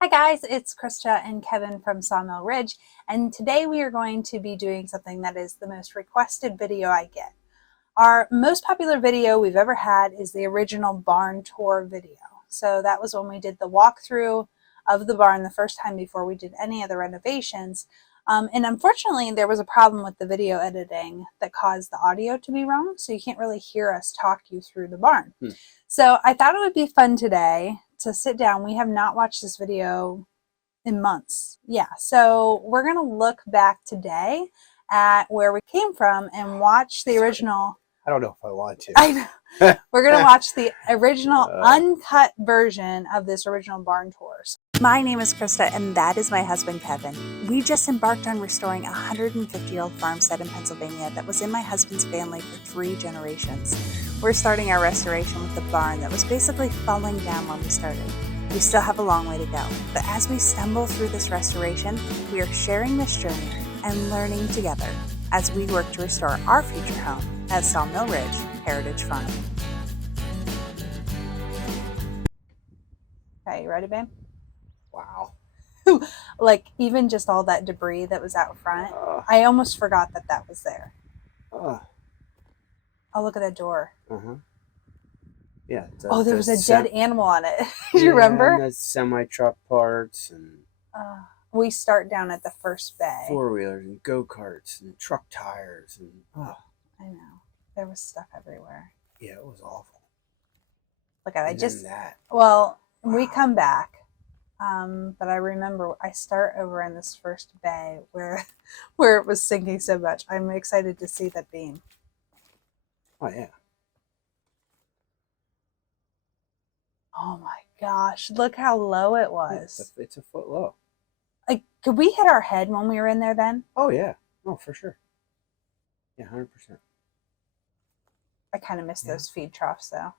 Hi guys, it's Krista and Kevin from Sawmill Ridge, and today we are going to be doing something that is the most requested video I get. Our most popular video we've ever had is the original barn tour video. So that was when we did the walkthrough of the barn the first time before we did any of the renovations. And unfortunately, there was a problem with the video editing that caused the audio to be wrong, so you can't really hear us talk you through the barn. So I thought it would be fun today to sit down. We have not watched this video in months. Yeah, so we're going to look back today at where we came from and watch the original. I don't know if I want to. I know. We're going to watch the original uncut version of this original barn tours. My name is Krista, and that is my husband, Kevin. We just embarked on restoring a 150-year-old farmstead in Pennsylvania that was in my husband's family for 3 generations. We're starting our restoration with the barn that was basically falling down when we started. We still have a long way to go, but as we stumble through this restoration, we are sharing this journey and learning together as we work to restore our future home at Sawmill Ridge Heritage Farm. Okay, you ready, babe? Wow. Like, even just all that debris that was out front, I almost forgot that that was there. Oh, look at that door. Yeah. Oh, there was a dead animal on it. Do you remember? And the semi-truck parts and we start down at the first bay. 4-wheelers and go-karts and truck tires and I know. There was stuff everywhere. Yeah, it was awful. Look at it. Just that. Well, wow. We come back. But I remember I start over in this first bay where it was sinking so much. I'm excited to see that beam. Oh yeah. Oh my gosh, look how low it was. It's a foot low. Like, could we hit our head when we were in there then? Oh yeah. Oh, for sure. Yeah, 100%. I kind of miss those feed troughs though.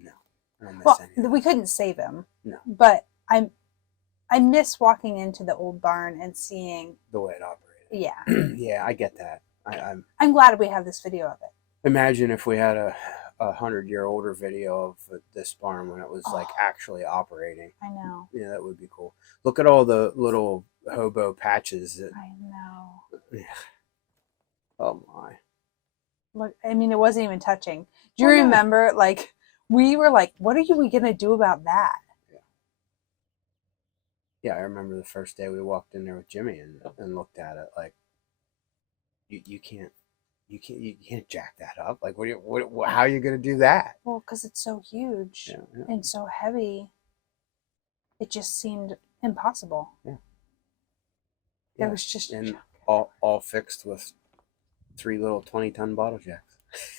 No, I don't miss any. We couldn't save him. No. But I miss walking into the old barn and seeing the way it operated. Yeah. Yeah, I get that. I'm glad we have this video of it. Imagine if we had a 100-year-older video of this barn when it was like actually operating. I know. Yeah, that would be cool. Look at all the little hobo patches. I know. Yeah. Oh my. Look, I mean, it wasn't even touching. Do you remember? Like, we were like, "What are we gonna do about that?" Yeah, I remember the first day we walked in there with Jimmy and looked at it. Like, you can't jack that up. Like, how are you gonna do that? Well, because it's so huge and so heavy, it just seemed impossible. Yeah. It was just all fixed with 3 little 20-ton bottle jacks.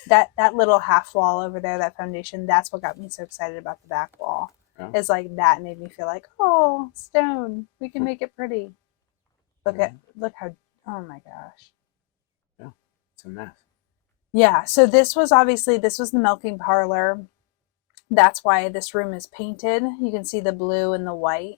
That little half wall over there, that foundation, that's what got me so excited about the back wall. It's like that made me feel like, oh, stone, we can make it pretty. Look how, oh my gosh. Yeah, it's a mess. Yeah, so this was the milking parlor. That's why this room is painted. You can see the blue and the white.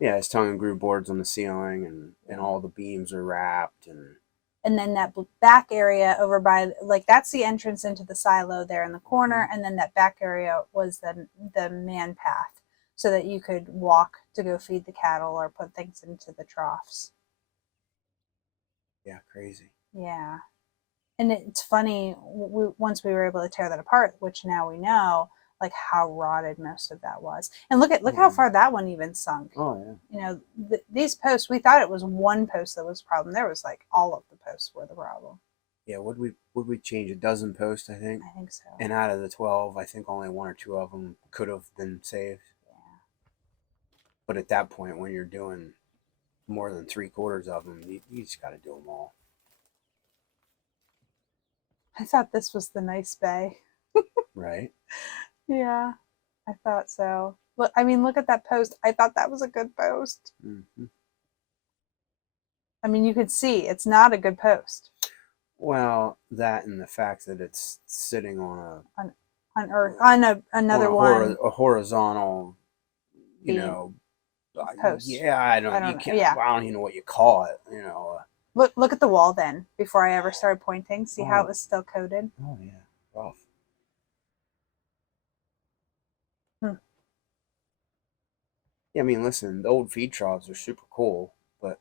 Yeah, it's tongue and groove boards on the ceiling, and all the beams are wrapped, and then that back area over by, like, that's the entrance into the silo there in the corner, and then that back area was the man path, so that you could walk to go feed the cattle or put things into the troughs. Yeah, crazy. Yeah, and it's funny, once we were able to tear that apart, which now we know, like, how rotted most of that was. And look how far that one even sunk. Oh yeah. You know, these posts, we thought it was one post that was the problem. There was like all of the posts were the problem. Yeah, would we change a dozen posts, I think? I think so. And out of the 12, I think only 1 or 2 of them could have been saved. Yeah. But at that point, when you're doing more than 3/4 of them, you just got to do them all. I thought this was the nice bay. Right? Yeah, I thought so. Look, I mean, look at that post. I thought that was a good post. I mean, you could see it's not a good post. Well, that and the fact that it's sitting on another one, a horizontal, post. Yeah, I don't even know what you call it. Look at the wall then. Before I ever started pointing, see how it was still coated. Oh yeah, rough. Yeah, I mean, listen, the old feed troughs are super cool, but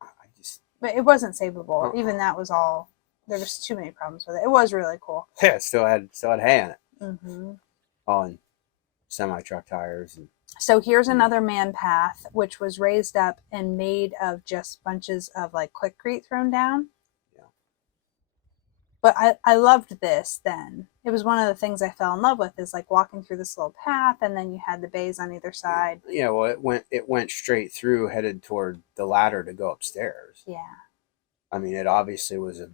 I just But it wasn't savable. uh-uh. Even that was all. There was too many problems with it. It was really cool. Yeah, still had hay in it Hmm. on semi truck tires and So here's another man path, which was raised up and made of just bunches of like quickcrete thrown down. yeah. But I loved this then. It was one of the things I fell in love with is like walking through this little path and then you had the bays on either side. Yeah, well, it went straight through, headed toward the ladder to go upstairs. Yeah. I mean, it obviously was a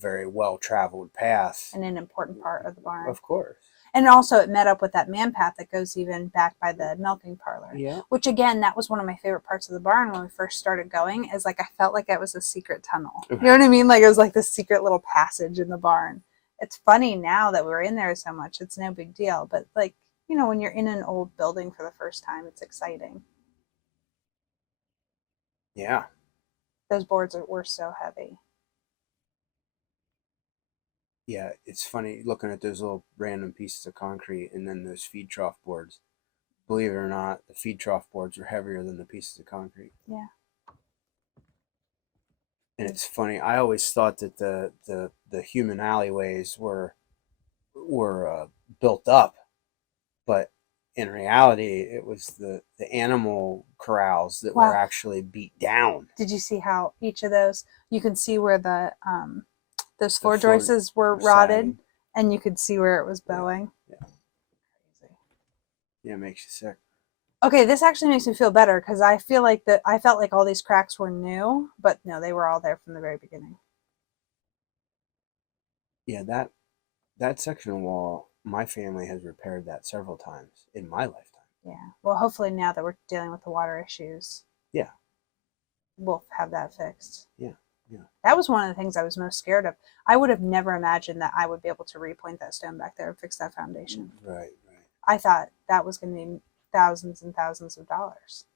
very well traveled path. And an important part of the barn. Of course. And also it met up with that man path that goes even back by the milking parlor. Yeah. Which again, that was one of my favorite parts of the barn when we first started going, is like I felt like it was a secret tunnel. You know what I mean? Like it was like this secret little passage in the barn. It's funny now that we're in there so much, it's no big deal. But like, when you're in an old building for the first time, it's exciting. Yeah. Those boards were so heavy. Yeah, it's funny looking at those little random pieces of concrete and then those feed trough boards. Believe it or not, the feed trough boards are heavier than the pieces of concrete. Yeah. And it's funny. I always thought that the human alleyways were built up, but in reality, it was the animal corrals that were actually beat down. Did you see how each of those? You can see where those floor joists were rotted, and you could see where it was bowing. Yeah. Crazy. Yeah, it makes you sick. Okay, this actually makes me feel better because I felt like all these cracks were new, but no, they were all there from the very beginning. Yeah, that section of wall, my family has repaired that several times in my lifetime. Yeah. Well, hopefully now that we're dealing with the water issues, yeah, we'll have that fixed. Yeah. Yeah. That was one of the things I was most scared of. I would have never imagined that I would be able to repoint that stone back there and fix that foundation. Right. I thought that was going to be thousands and thousands of dollars.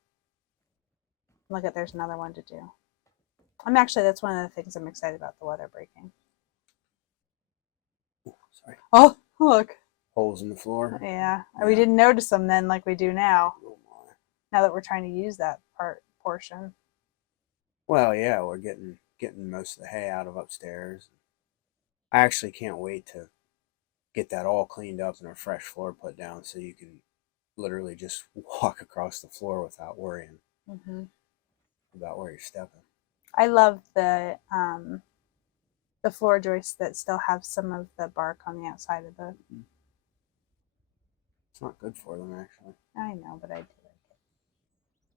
Look at, there's another one to do. That's one of the things I'm excited about, the weather breaking. Oh, sorry. Oh, look. Holes in the floor. Yeah. We didn't notice them then like we do now. Oh my. Now that we're trying to use that portion. Well, yeah, we're getting most of the hay out of upstairs. I actually can't wait to get that all cleaned up and a fresh floor put down so you can literally just walk across the floor without worrying about where you're stepping. I love the floor joists that still have some of the bark on the outside of the. It's not good for them, actually. I know, but I do like it.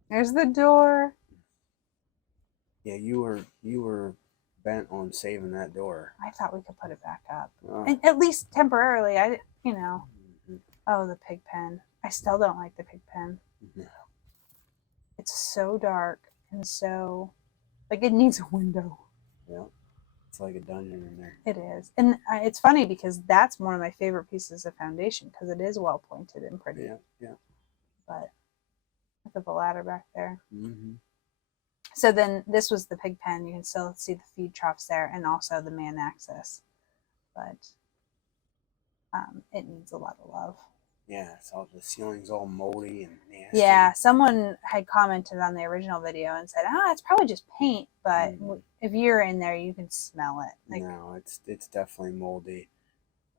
There's the door. Yeah, you were bent on saving that door. I thought we could put it back up, and at least temporarily. Oh, the pig pen. I still don't like the pig pen. No. It's so dark and so, like, it needs a window. Yeah, it's like a dungeon in there. It is, and it's funny because that's one of my favorite pieces of foundation because it is well pointed and pretty. Yeah. But look at the ladder back there. Mm-hmm. So then this was the pig pen. You can still see the feed troughs there and also the man access. But it needs a lot of love. Yeah, so the ceiling's all moldy and nasty. Yeah, someone had commented on the original video and said, it's probably just paint. But if you're in there, you can smell it. Like, no, it's definitely moldy.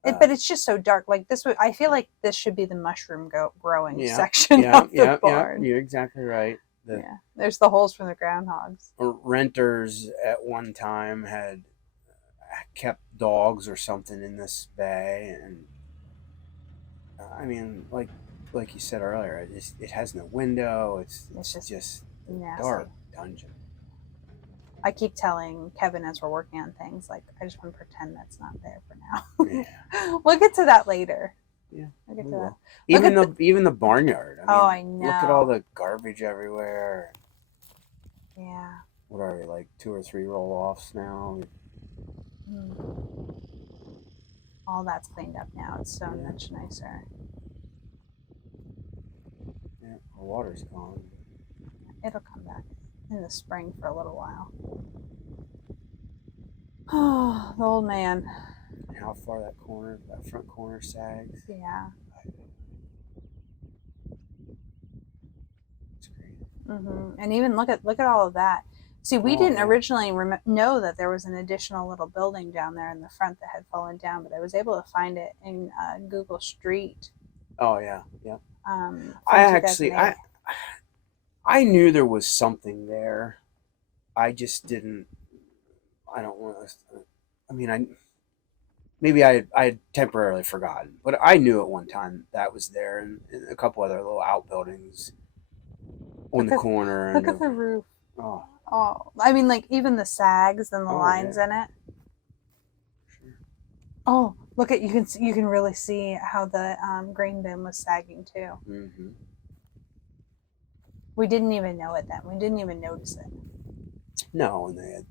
But it's just so dark. Like this, I feel like this should be the mushroom growing section of the barn. Yeah, you're exactly right. There's the holes from the groundhogs. Renters at one time had kept dogs or something in this bay, and I mean, like you said earlier, it has no window. It's just a dark dungeon. I keep telling Kevin as we're working on things, like, I just want to pretend that's not there for now. Yeah. We'll get to that later. Yeah. We'll get to that. Even the barnyard. I know. Look at all the garbage everywhere. Yeah. What are we, like 2 or 3 roll-offs now? All that's cleaned up now. It's so much nicer. Yeah, the water's gone. It'll come back in the spring for a little while. Oh, the old man. How far that front corner sags. Yeah. And even look at all of that. See, we Oh, didn't yeah. originally know that there was an additional little building down there in the front that had fallen down, but I was able to find it in Google Street Oh yeah, yeah. I from actually, 2008. I knew there was something there. I just didn't. I don't want to. I mean, I had temporarily forgotten, but I knew at one time that was there, and a couple other little outbuildings on Look the at corner, look and at the roof. oh, Oh, I mean, like even the sags and the oh lines yeah, in it. sure. Oh, look at you can really see how the grain bin was sagging too. Mm-hmm. We didn't even know it then. We didn't even notice it. No, and they had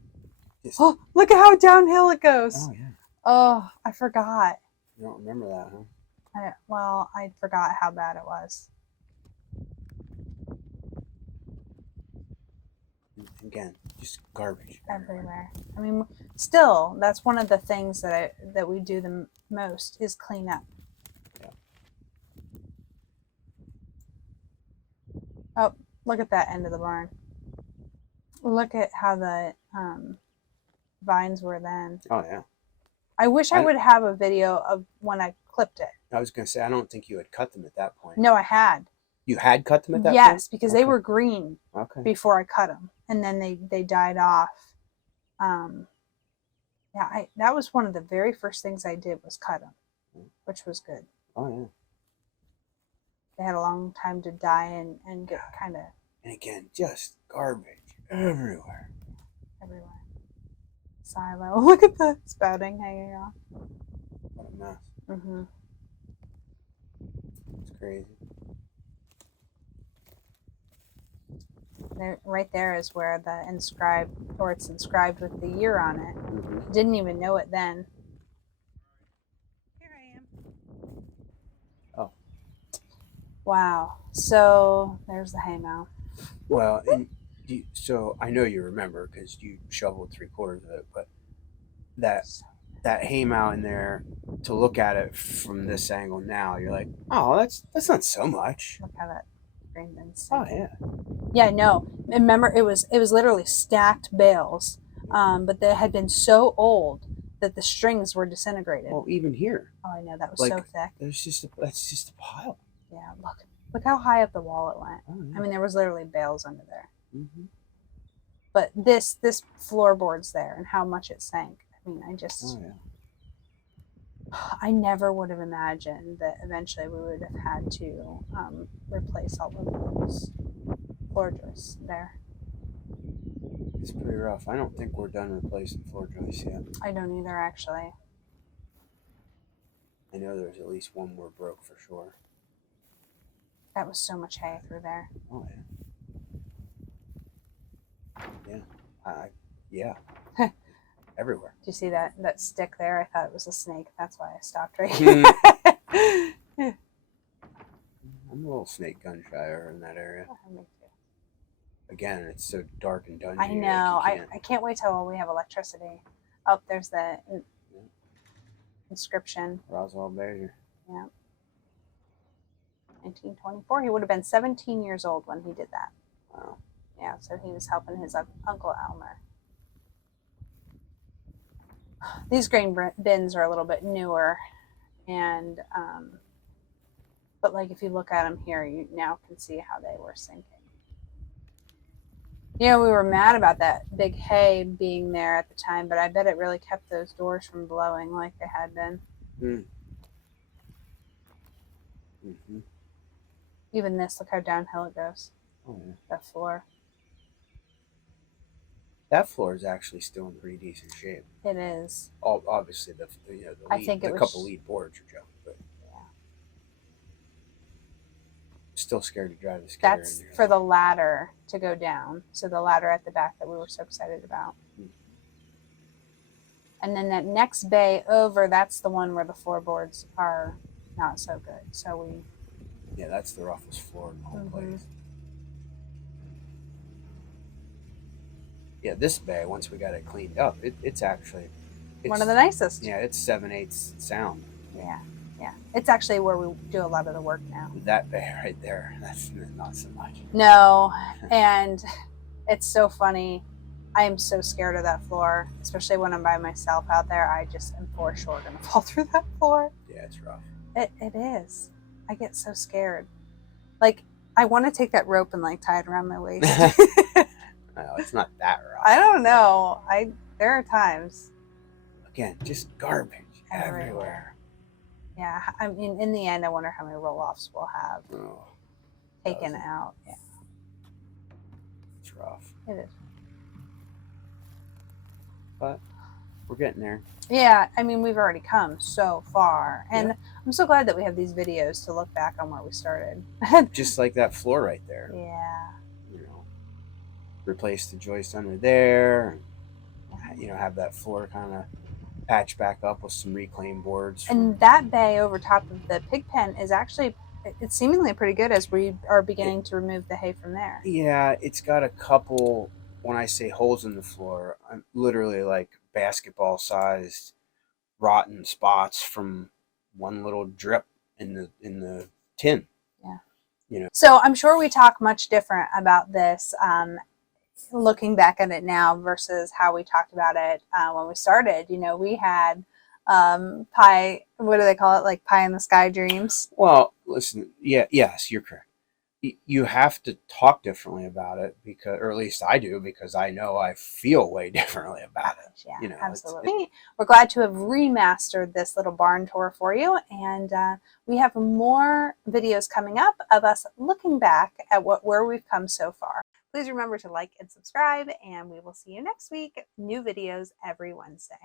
just. Oh, look at how downhill it goes. Oh yeah, Oh, I forgot. you don't remember that, huh? I forgot how bad it was. Again, just garbage Everywhere. I mean, still, that's one of the things that we do the most is clean up. Yeah. Oh, look at that end of the barn. Look at how the vines were then. Oh yeah. I wish I would have a video of when I clipped it. I was gonna say I don't think you had cut them at that point. No, I had. You had cut them at that point? Yes, because Okay. they were green Okay. before I cut them, and then they died off. Yeah, that was one of the very first things I did was cut them, which was good. Oh yeah. They had a long time to die and get kind of. And again, just garbage everywhere. Everywhere. Silo. Look at the spouting hanging off. What a mess. Mm-hmm. It's crazy. Right there is where the it's inscribed with the year on it. Mm-hmm. Didn't even know it then. Here I am. Oh. Wow. So there's the haymow. Well, and so I know you remember because you shoveled 3/4 of it, but that haymow in there, to look at it from this angle now, you're like, oh, that's not so much. Look how that green bin's. Oh yeah. Yeah, no. Remember, it was literally stacked bales, but they had been so old that the strings were disintegrated. Well, even here. Oh, I know, that was like, so thick. That's just a pile. Yeah, look how high up the wall it went. Oh, yeah. I mean, there was literally bales under there. Mm-hmm. But this floorboard's there, and how much it sank. I mean, Oh yeah. I never would have imagined that eventually we would have had to replace all of those floor joists there. It's pretty rough. I don't think we're done replacing floor joists yet. I don't either, actually. I know there's at least one more broke for sure. That was so much hay through there. Oh yeah. Yeah. Everywhere. Do you see that stick there? I thought it was a snake. That's why I stopped right here. I'm a little snake gun shyer in that area. Me too. Again, it's so dark and dungy. I know. I can't wait till we have electricity. Oh, there's the inscription. Roswell Bear. Yeah. 1924. He would have been 17 years old when he did that. Wow. Yeah, so he was helping his Uncle Elmer. These grain bins are a little bit newer, and but like if you look at them here, you now can see how they were sinking. You know, we were mad about that big hay being there at the time, but I bet it really kept those doors from blowing like they had been. Mm-hmm. Even this, look how downhill it goes. Oh yeah. That floor. That floor is actually still in pretty decent shape. It is. Obviously, the couple lead boards are junk, but yeah. Still scared to drive the skidder. That's for the ladder to go down. So the ladder at the back that we were so excited about. And then that next bay over, that's the one where the floorboards are not so good. So yeah, that's the roughest floor in the whole place. Yeah, this bay, once we got it cleaned up, it's actually one of the nicest. Yeah, it's 7/8 sound. Yeah. Yeah, it's actually where we do a lot of the work now. That bay right there, that's not so much. No, and it's so funny. I am so scared of that floor, especially when I'm by myself out there. I just am for sure going to fall through that floor. Yeah, it's rough. It is. I get so scared. Like, I want to take that rope and like tie it around my waist. No, it's not that rough. I don't know. There are times. Again, just garbage everywhere. Yeah, I mean, in the end, I wonder how many roll-offs we'll have taken out. Yeah, it's rough. It is. But we're getting there. Yeah, I mean, we've already come so far, and I'm so glad that we have these videos to look back on where we started. Just like that floor right there. Yeah. You know, replace the joist under there, and, you know, have that floor kind of patch back up with some reclaimed boards. And that bay over top of the pig pen is actually, it's seemingly pretty good as we are beginning to remove the hay from there. Yeah, it's got a couple, when I say holes in the floor, I'm literally like basketball sized rotten spots from one little drip in the tin. Yeah. You know. So I'm sure we talk much different about this looking back at it now versus how we talked about it when we started. You know, we had pie, what do they call it? Like pie in the sky dreams. Well, listen, yes, you're correct. You have to talk differently about it because, or at least I do, because I know I feel way differently about it. Yeah, you know, absolutely. We're glad to have remastered this little barn tour for you, and we have more videos coming up of us looking back at where we've come so far. Please remember to like and subscribe, and we will see you next week. New videos every Wednesday.